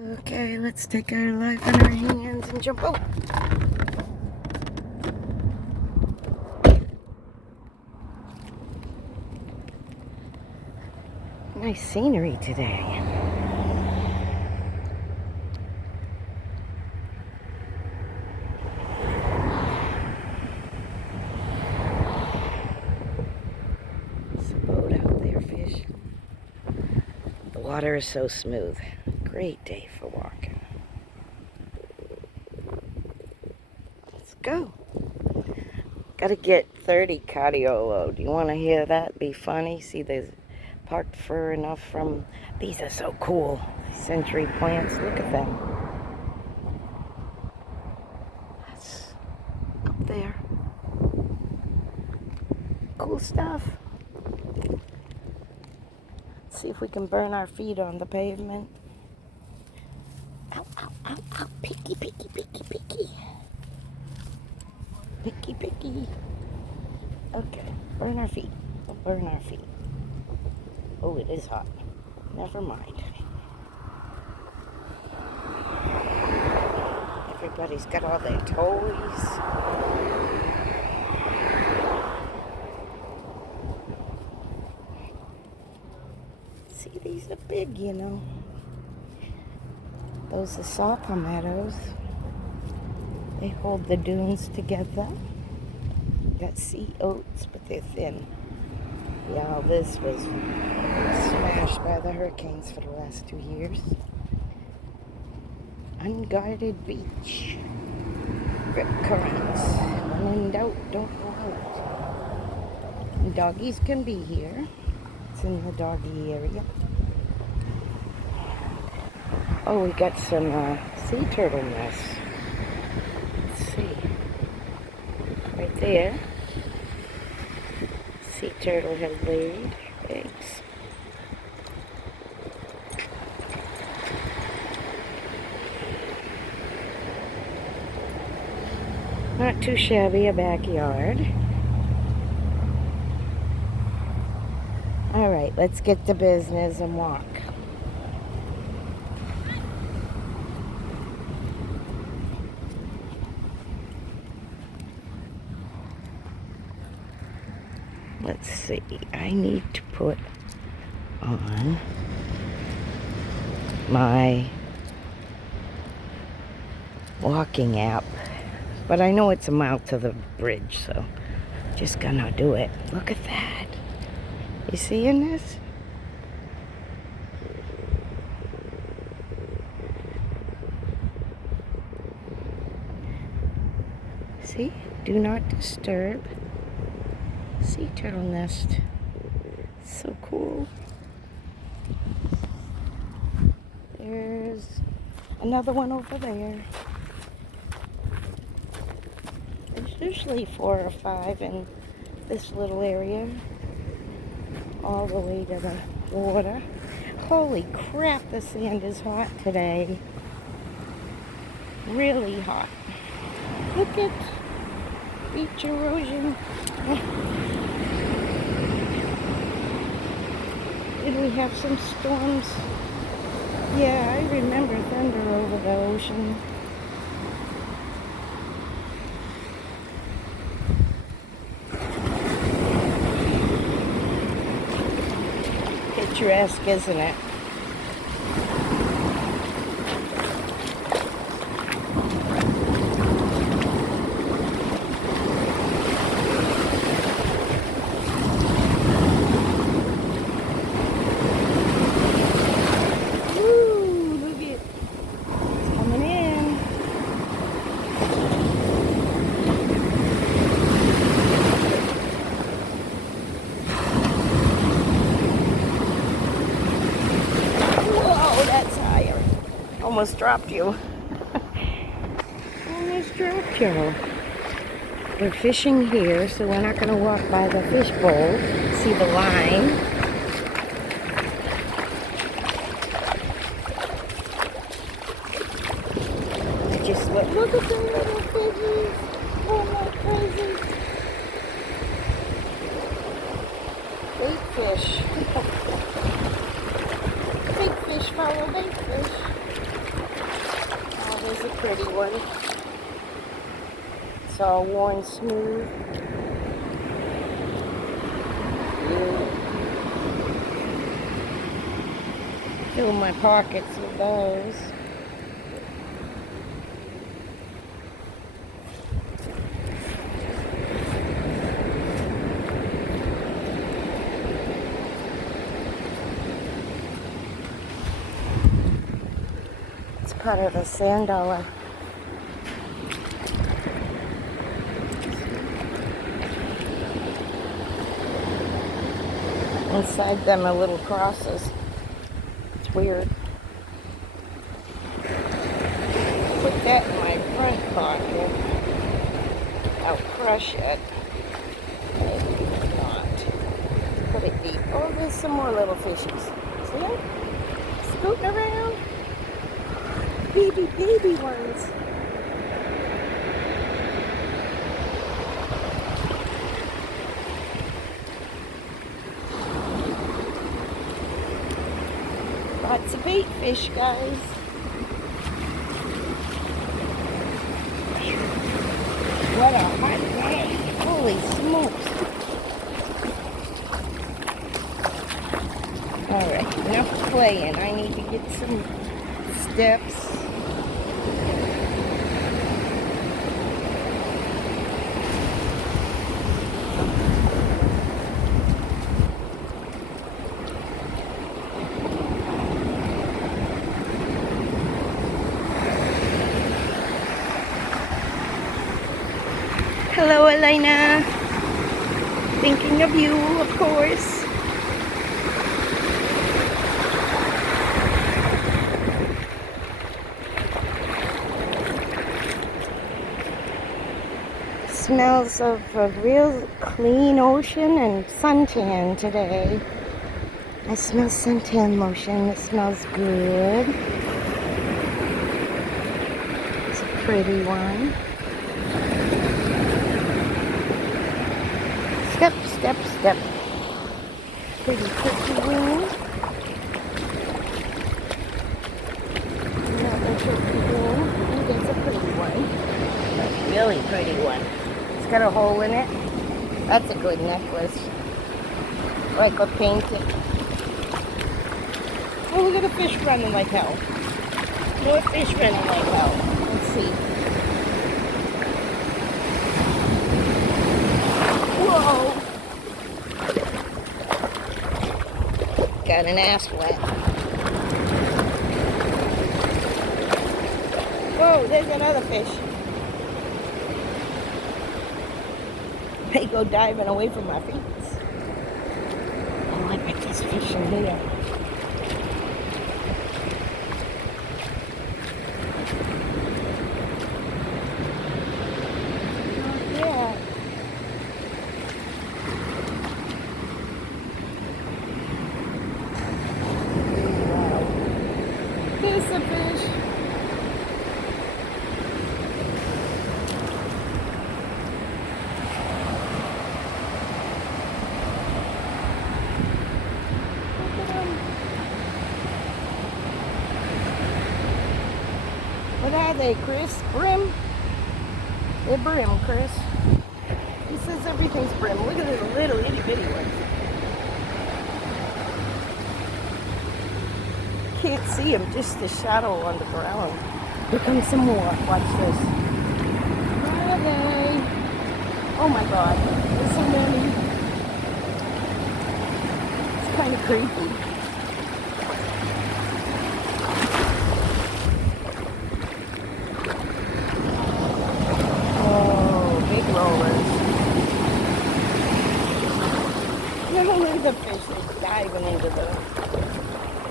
Okay, let's take our life in our hands and jump out. Nice scenery today. There's a boat out there, fish. The water is so smooth. Great day for walking. Let's go. Gotta get 30 cardio load. You want to hear that? Be funny. See, there's parked fur enough from. These are so cool. Century plants. Look at them. That's up there. Cool stuff. Let's see if we can burn our feet on the pavement. Ow, ow, ow, ow. Picky, picky, picky, picky. Picky, picky. Okay, burn our feet. We'll burn our feet. Oh, it is hot. Never mind. Everybody's got all their toys. See, these are big, you know. Those are saw palmettos. They hold the dunes together. Got sea oats, but they're thin. Yeah, this was smashed by the hurricanes for the last 2 years. Unguarded beach. Rip currents. When in doubt, don't go out. And doggies can be here. It's in the doggy area. Oh, we got some sea turtle nests. Let's see. Right there. Sea turtle have laid eggs. Not too shabby a backyard. All right, let's get to business and walk. Let's see, I need to put on my walking app, but I know it's a mile to the bridge, so just gonna do it. Look at that. You seeing this? See? Do not disturb. Sea turtle nest. So cool. There's another one over there. There's usually 4 or 5 in this little area. All the way to the water. Holy crap, the sand is hot today. Really hot. Look at beach erosion. Did we have some storms? Yeah, I remember thunder over the ocean. Picturesque, isn't it? Almost dropped you. Almost dropped you. We're fishing here, so we're not going to walk by the fish bowl. See the line. I just look at the little piggies. Oh my crazy. Bait fish. Big fish follow bait fish. a pretty one. It's all worn smooth. Fill my pockets with those. It's part of the sand dollar. Inside them are little crosses. It's weird. Put that in my front pocket. I'll crush it. Maybe not. Put it deep. Oh, there's some more little fishies. See them? Scooting around. Baby ones. Lots of bait fish, guys. What a hot day. Holy smokes. Alright, enough playing. I need to get some steps. Hello, Elena. Thinking of you, of course. Smells of a real clean ocean and suntan today. I smell suntan lotion. It smells good. It's a pretty one. Step, step, step. Pretty one. Another pretty one. I think it's a pretty one. A really pretty one. It's got a hole in it. That's a good necklace. Or I could paint it. Oh, look at the fish running like hell. More fish running like hell. Let's see. Whoa! Got an ass wet. Whoa, there's another fish. They go diving away from my feet. Oh, I bet there's fish in here. Oh, yeah. Here's a fish. Look at them. What are they, Chris? Brim? They're brim, Chris. He says everything's brim. Look at the little itty bitty ones. Can't see them, just the shadow on the ground. Here comes some more. Watch this. Where are they? Oh my God, there's so many. It's kind of creepy. Oh, big rollers. Look at the fish that's diving into the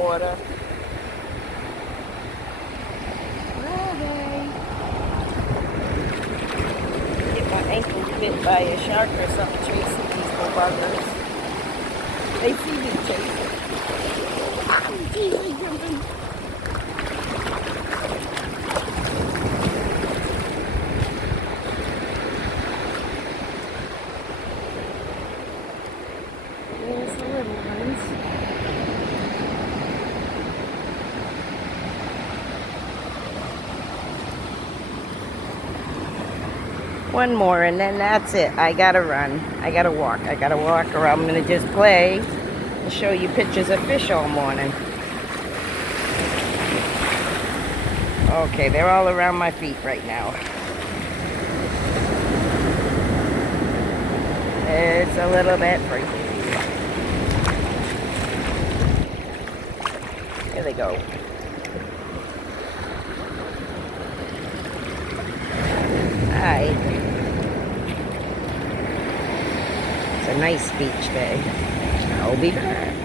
water. Ankle bit by a shark or something chasing these little buggers. They see me chasing. Ah, geez, they're jumping. There's the little ones. One more and then that's it. I gotta run. I gotta walk. Or I'm gonna just play and show you pictures of fish all morning. Okay, they're all around my feet right now. It's a little bit freaky. Here they go. Hi. It's a nice beach day. I'll be back.